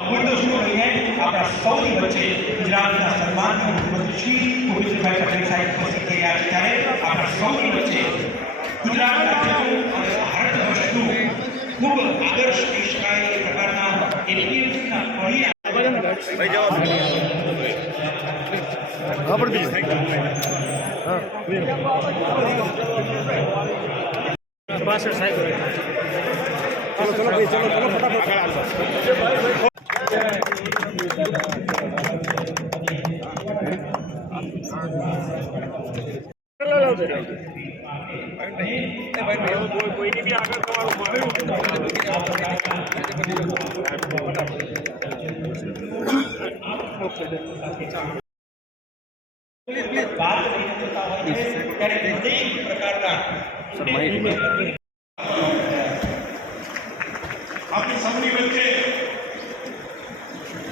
મુદ્દો લઈને આપણા સૌની વચ્ચે ગુજરાતના સન્માનીય મુખ્યમંત્રી શ્રી ભૂપેન્દ્રભાઈ પટેલ સાહેબ ઉપસ્થિત થઈ રહ્યા છે ત્યારે આપણા સૌની વચ્ચે ગુજરાત રાજ્યનું અને ભારત વર્ષનું ખૂબ આદર્શ કહી શકાય એ પ્રકારના એપીએમસીના ભાઈ જવાબ પાછળ સાહેબ ચલો ભાઈ ચલો ફટાફટ વાત કરી ત્યારે પ્રકારના